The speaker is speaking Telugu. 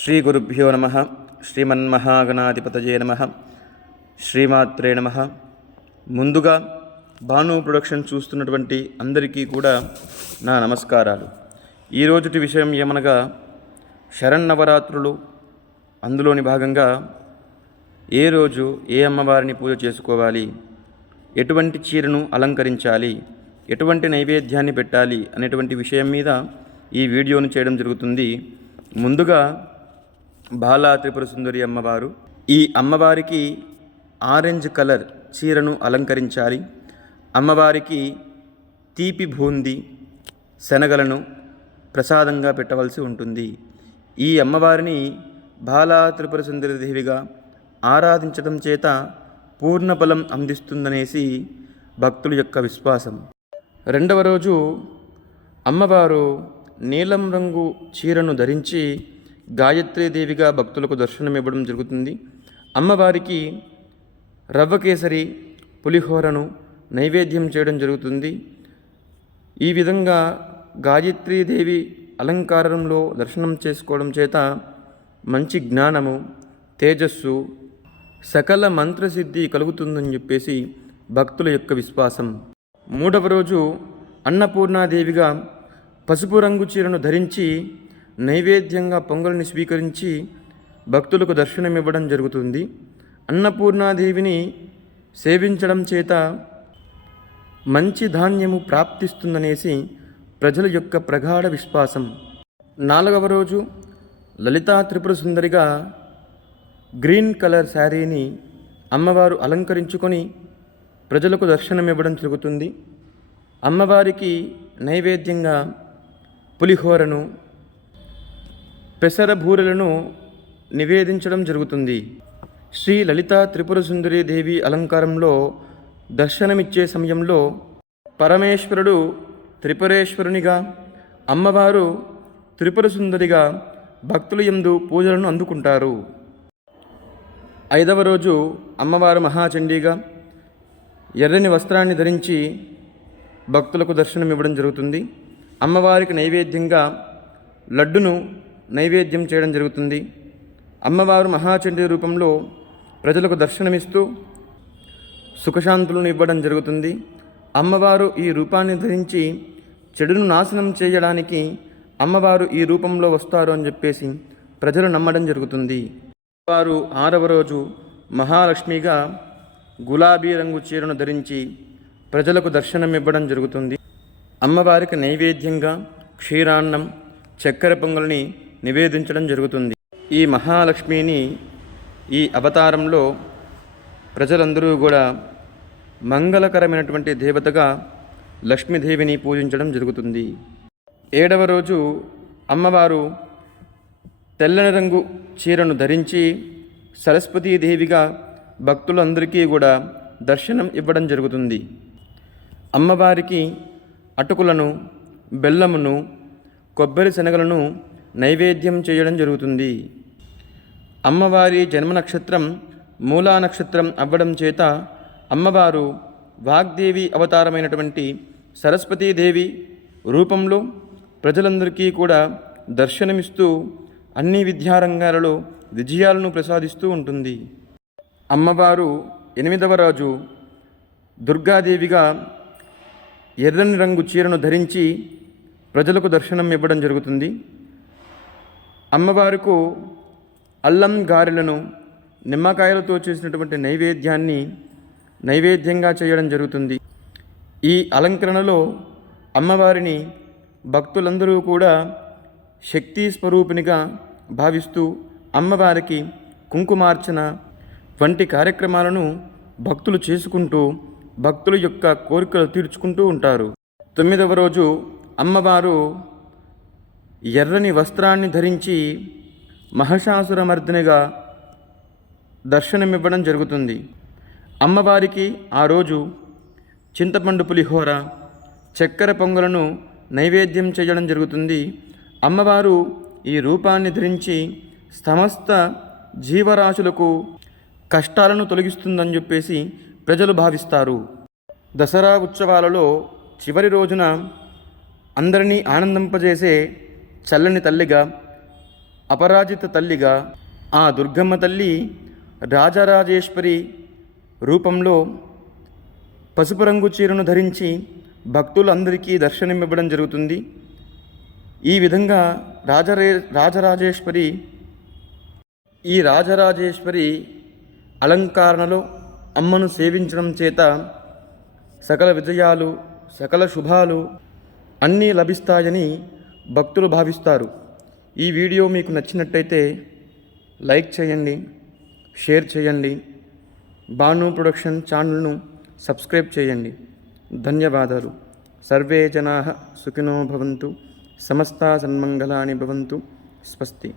శ్రీ గురుభ్యో నమ శ్రీమన్మహాగణాధిపతజే నమ శ్రీమాత్రే నమ ముందుగా భాను ప్రొడక్షన్ చూస్తున్నటువంటి అందరికీ కూడా నా నమస్కారాలు. ఈరోజుటి విషయం ఏమనగా శరన్నవరాత్రులు అందులోని భాగంగా ఏ రోజు ఏ అమ్మవారిని పూజ చేసుకోవాలి ఎటువంటి చీరను అలంకరించాలి ఎటువంటి నైవేద్యాన్ని పెట్టాలి అనేటువంటి విషయం మీద ఈ వీడియోను చేయడం జరుగుతుంది. ముందుగా బాలా త్రిపుర సుందరి అమ్మవారు. ఈ అమ్మవారికి ఆరెంజ్ కలర్ చీరను అలంకరించాలి. అమ్మవారికి తీపి బూంది శనగలను ప్రసాదంగా పెట్టవలసి ఉంటుంది. ఈ అమ్మవారిని బాలా త్రిపుర సుందరి దేవిగా ఆరాధించడం చేత పూర్ణ బలం అందిస్తుందనేసి భక్తుల యొక్క విశ్వాసం. రెండవ రోజు అమ్మవారు నీలం రంగు చీరను ధరించి గాయత్రీదేవిగా భక్తులకు దర్శనమివ్వడం జరుగుతుంది. అమ్మవారికి రవ్వ కేసరి పులిహోరను నైవేద్యం చేయడం జరుగుతుంది. ఈ విధంగా గాయత్రీదేవి అలంకారంలో దర్శనం చేసుకోవడం చేత మంచి జ్ఞానము తేజస్సు సకల మంత్రసిద్ధి కలుగుతుందని చెప్పేసి భక్తుల యొక్క విశ్వాసం. మూడవ రోజు అన్నపూర్ణాదేవిగా పసుపు రంగు చీరను ధరించి నైవేద్యంగా పొంగల్ని స్వీకరించి భక్తులకు దర్శనమివ్వడం జరుగుతుంది. అన్నపూర్ణాదేవిని సేవించడం చేత మంచి ధాన్యము ప్రాప్తిస్తుందనేసి ప్రజల యొక్క ప్రగాఢ విశ్వాసం. నాలుగవ రోజు లలితా త్రిపుర సుందరిగా గ్రీన్ కలర్ శారీని అమ్మవారు అలంకరించుకొని ప్రజలకు దర్శనమివ్వడం జరుగుతుంది. అమ్మవారికి నైవేద్యంగా పులిహోరను పెసర బూరెలను నివేదించడం జరుగుతుంది. శ్రీ లలిత త్రిపుర సుందరి దేవి అలంకారంలో దర్శనమిచ్చే సమయంలో పరమేశ్వరుడు త్రిపురేశ్వరునిగా అమ్మవారు త్రిపుర సుందరిగా భక్తుల యందు పూజలను అందుకుంటారు. ఐదవ రోజు అమ్మవారు మహాచండీగా ఎర్రని వస్త్రాన్ని ధరించి భక్తులకు దర్శనం ఇవ్వడం జరుగుతుంది. అమ్మవారికి నైవేద్యంగా లడ్డును నైవేద్యం చేయడం జరుగుతుంది. అమ్మవారు మహాచండీ రూపంలో ప్రజలకు దర్శనమిస్తూ సుఖశాంతులను ఇవ్వడం జరుగుతుంది. అమ్మవారు ఈ రూపాన్ని ధరించి చెడును నాశనం చేయడానికి అమ్మవారు ఈ రూపంలో వస్తారు అని చెప్పేసి ప్రజలు నమ్మడం జరుగుతుంది. వారు ఆరవ రోజు మహాలక్ష్మిగా గులాబీ రంగు చీరను ధరించి ప్రజలకు దర్శనం ఇవ్వడం జరుగుతుంది. అమ్మవారికి నైవేద్యంగా క్షీరాన్నం చక్కెర పొంగల్ని నివేదించడం జరుగుతుంది. ఈ మహాలక్ష్మిని ఈ అవతారంలో ప్రజలందరూ కూడా మంగళకరమైనటువంటి దేవతగా లక్ష్మీదేవిని పూజించడం జరుగుతుంది. ఏడవ రోజు అమ్మవారు తెల్లని రంగు చీరను ధరించి సరస్వతీదేవిగా భక్తులందరికీ కూడా దర్శనం ఇవ్వడం జరుగుతుంది. అమ్మవారికి అటుకులను బెల్లమును కొబ్బరి శనగలను నైవేద్యం చేయడం జరుగుతుంది. అమ్మవారి జన్మ నక్షత్రం మూలా నక్షత్రం అవ్వడం చేత అమ్మవారు వాగ్దేవి అవతారమైనటువంటి సరస్వతీదేవి రూపంలో ప్రజలందరికీ కూడా దర్శనమిస్తూ అన్ని విద్యారంగాలలో విజయాలను ప్రసాదిస్తూ ఉంటుంది. అమ్మవారు ఎనిమిదవ రాజు దుర్గాదేవిగా ఎర్రని రంగు చీరను ధరించి ప్రజలకు దర్శనం ఇవ్వడం జరుగుతుంది. అమ్మవారుకు అల్లం గారెలను నిమ్మకాయలతో చేసినటువంటి నైవేద్యాన్ని నైవేద్యంగా చేయడం జరుగుతుంది. ఈ అలంకరణలో అమ్మవారిని భక్తులందరూ కూడా శక్తి స్వరూపినిగా భావిస్తూ అమ్మవారికి కుంకుమార్చన వంటి కార్యక్రమాలను భక్తులు చేసుకుంటూ భక్తుల యొక్క కోరికలు తీర్చుకుంటూ ఉంటారు. తొమ్మిదవ రోజు అమ్మవారు ఎర్రని వస్త్రాన్ని ధరించి మహిషాసురమర్దినిగా దర్శనమివ్వడం జరుగుతుంది. అమ్మవారికి ఆ రోజు చింతపండు పులిహోర చక్కెర పొంగలను నైవేద్యం చేయడం జరుగుతుంది. అమ్మవారు ఈ రూపాన్ని ధరించి సమస్త జీవరాశులకు కష్టాలను తొలగిస్తుందని చెప్పేసి ప్రజలు భావిస్తారు. దసరా ఉత్సవాలలో చివరి రోజున అందరినీ ఆనందింపజేసే చల్లని తల్లిగా అపరాజిత తల్లిగా ఆ దుర్గమ్మ తల్లి రాజరాజేశ్వరి రూపంలో పసుపు రంగు చీరను ధరించి భక్తులందరికీ దర్శనమివ్వడం జరుగుతుంది. ఈ విధంగా రాజరే రాజరాజేశ్వరి ఈ రాజరాజేశ్వరి అలంకరణలో అమ్మను సేవించడం చేత సకల విజయాలు సకల శుభాలు అన్నీ లభిస్తాయని భక్తులు భావిస్తారు. ఈ వీడియో మీకు నచ్చినట్టయితే లైక్ చేయండి షేర్ చేయండి. భాను ప్రొడక్షన్ ఛానల్ను సబ్స్క్రైబ్ చేయండి. ధన్యవాదాలు. సర్వే జనా సుఖినో భవంతు సమస్త సన్మంగళాని భవంతు స్వస్తి.